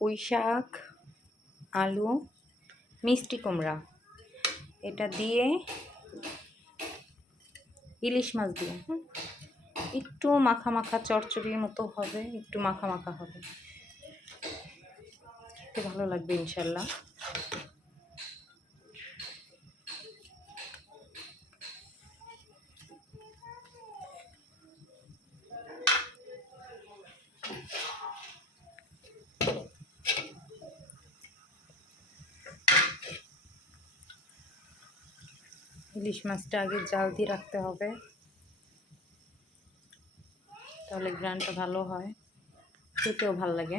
পুঁই শাক, আলু, মিষ্টি কুমড়া এটা দিয়ে ইলিশ মাছ দিয়ে একটু মাখা মাখা চচ্চড়ির মতো হবে, একটু মাখা মাখা হবে, খেতে ভালো লাগবে ইনশাল্লাহ। ইলিশ মাছটা আগে জাল দিয়ে রাখতে হবে, তাহলে গ্রানটা ভালো হয়, খেতেও ভালো লাগে।